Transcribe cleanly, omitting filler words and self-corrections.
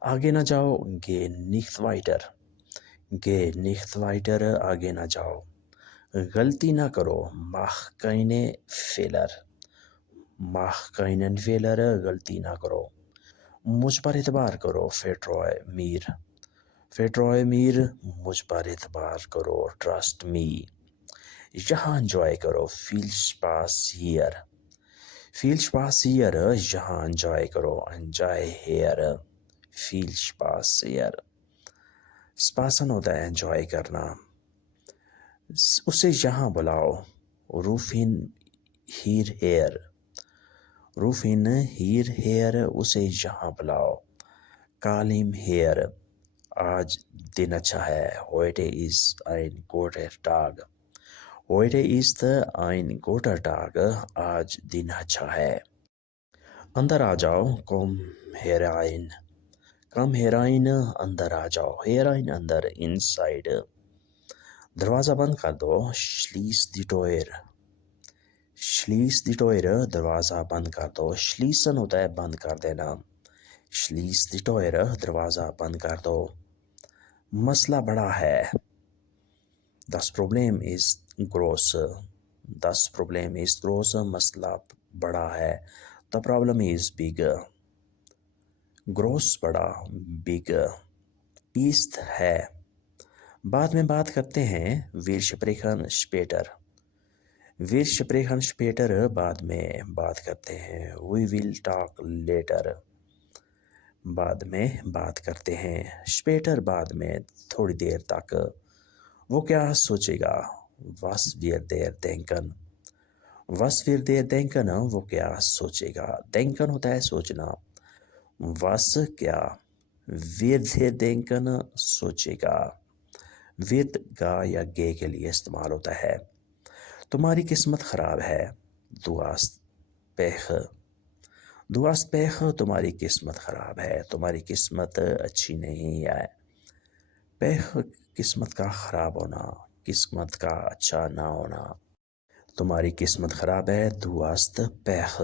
آگے نہ جاؤ، گے nicht weiter. گے nicht weiter، آگے نہ جاؤ. غلطی نہ کرو، mach keine Fehler. mach keinen Fehler، غلطی نہ کرو. مجھ پر اعتبار کرو، vertraue mir. vertraue mir، مجھ پر اعتبار کرو، trust me. یہاں انجوائے کرو، viel Spaß hier. viel Spaß hier، یہاں انجوائے کرو، enjoy here. viel Spaß hier. سپاسن ہوتا ہے انجوائے کرنا. اسے یہاں بلاؤ، ruf ihn hierher. ruf ihn hierher، اسے یہاں بلاؤ. call him here، آج دن اچھا ہے. heute ist ein guter Tag. heute ist ein guter Tag، آج دن اچھا ہے. اندر آ جاؤ، komm herein. komm herein، اندر آ جاؤ. herein، اندر، inside. دروازہ بند کر دو، schließ die Tür. schließ die Tür، دروازہ بند کر دو. schließen ہوتا ہے بند کر دینا. schließ die Tür، دروازہ بند کر دو. مسئلہ بڑا ہے. das Problem ist groß. das Problem ist groß، مسئلہ بڑا ہے. the problem is big. groß بڑا، big. ist ہے. بعد میں بات کرتے ہیں، wir sprechen später. wir sprechen später، بعد میں بات کرتے ہیں. we will talk later. بعد میں بات کرتے ہیں. später، بعد میں، تھوڑی دیر تک. وہ کیا سوچے گا، was wird er denken. was wird er denken، وہ کیا سوچے گا. denken ہوتا ہے سوچنا. was کیا، wird er denken، سوچے گا. wird گا یا گے کے لیے استعمال ہوتا ہے. تمہاری قسمت خراب ہے، du hast Pech. du hast Pech، تمہاری قسمت خراب ہے، تمہاری قسمت اچھی نہیں ہے. Pech، قسمت کا خراب ہونا، قسمت کا اچھا نہ ہونا. تمہاری قسمت خراب ہے، du hast Pech.